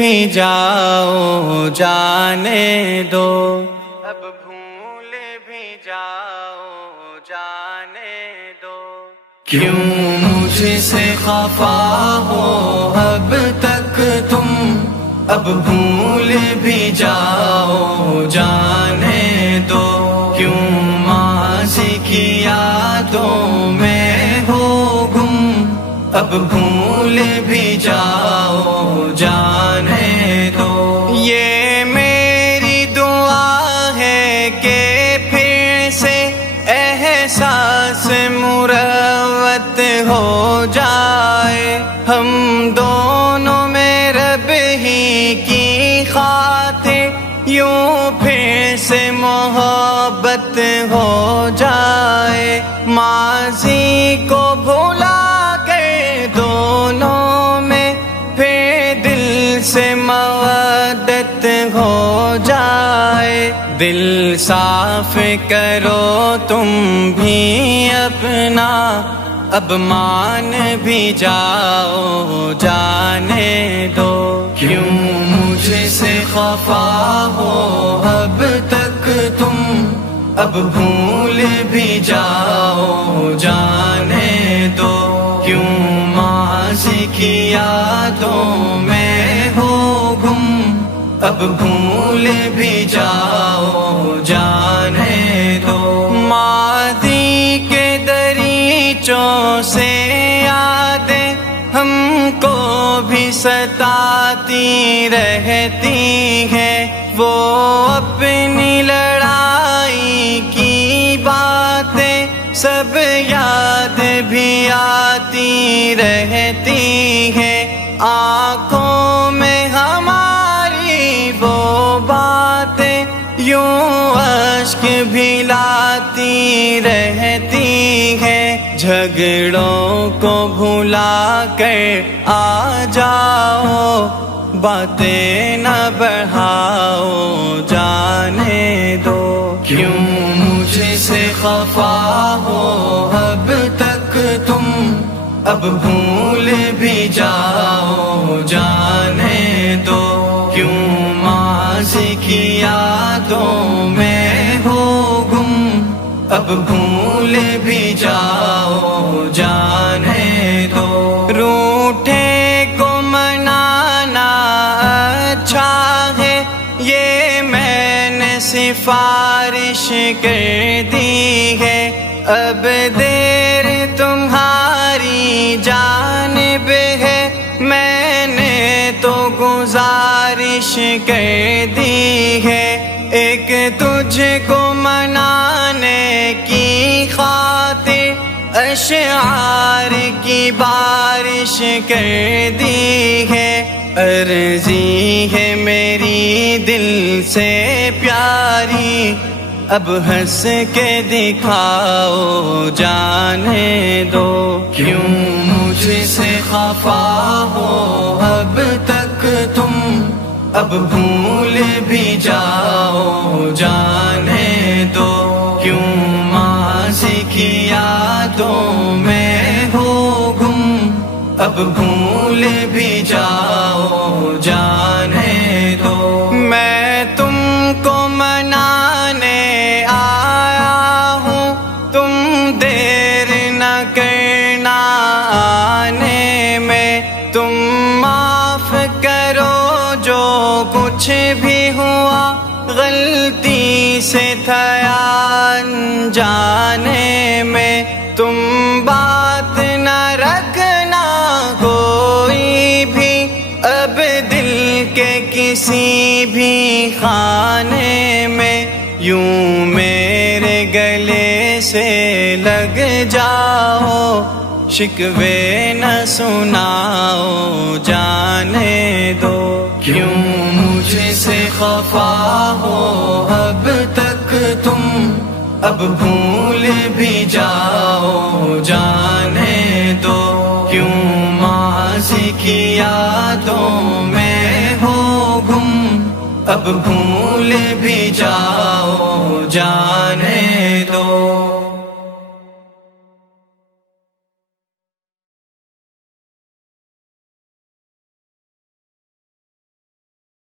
بھی جاؤ جانے دو، اب بھول بھی جاؤ جانے دو، کیوں مجھ سے خفا ہو اب تک تم، اب بھول بھی جاؤ جانے دو، کیوں ماضی کی یادوں میں ہو گم، اب بھول بھی جاؤ جانے دو۔ یہ میری دعا ہے کہ پھر سے احساس مروت ہو جائے، ہم دونوں میں رب ہی کی خاطر یوں پھر سے محبت ہو جائے، ماضی کو بھولا کر دونوں میں پھر دل سے مودت ہو جائے، دل صاف کرو تم بھی اپنا، اب مان بھی جاؤ جانے دو، کیوں مجھ سے خفا ہو اب تک تم، اب بھول بھی جاؤ جانے دو، کیوں ماضی کی یادوں میں ہو گم، اب بھول بھی جاؤ جانے دو۔ ماضی کے دریچوں سے یادیں ہم کو بھی ستاتی رہتی ہیں، وہ اپنی لڑائی کی باتیں سب یاد بھی آتی رہتی ہیں، آنکھوں میں ہماری وہ باتیں یوں اشک بھی لاتی رہتی ہیں، جھگڑوں کو بھلا کر آ جاؤ، باتیں نہ بڑھاؤ جانے دو، کیوں مجھ سے خفا ہو اب تک تم، اب بھول بھی جاؤ جانے دو، کیوں ماضی کی یادوں میں ہو گم، اب بھول بھی جاؤ جانے دو۔ روٹھے کو منانا اچھا ہے یہ میں نے سفارش کر دی ہے، اب دیر تمہاری جانب ہے، میں نے تو گزارش کر دی ہے، ایک تجھ کو منانے کی خاطر اشعار کی بارش کر دی ہے، عرضی ہے میری دل سے پیاری، اب ہنس کے دکھاؤ جانے دو، کیوں مجھ سے خفا ہو اب تک تم، اب بھول بھی جاؤ جانے دو، کیوں ماضی کی یادوں میں ہو گم، اب بھول بھی جاؤ جانے دو۔ میں تم کو منانے آیا ہوں، تم دیر نہ کرنا آنے میں، تم معاف کرو جو کچھ بھی ہوا غلطی سے تھا انجانے میں، تم بات نہ رکھنا کوئی بھی اب دل کے کسی بھی خانے میں، یوں میرے گلے سے لگ جاؤ، شکوے نہ سناؤ جانے دو، کیوں مجھ سے خفا ہو اب تک تم، اب بھول بھی جاؤ جانے دو، کیوں ماضی کی یادوں میں ہو گم، اب بھول بھی جاؤ جانے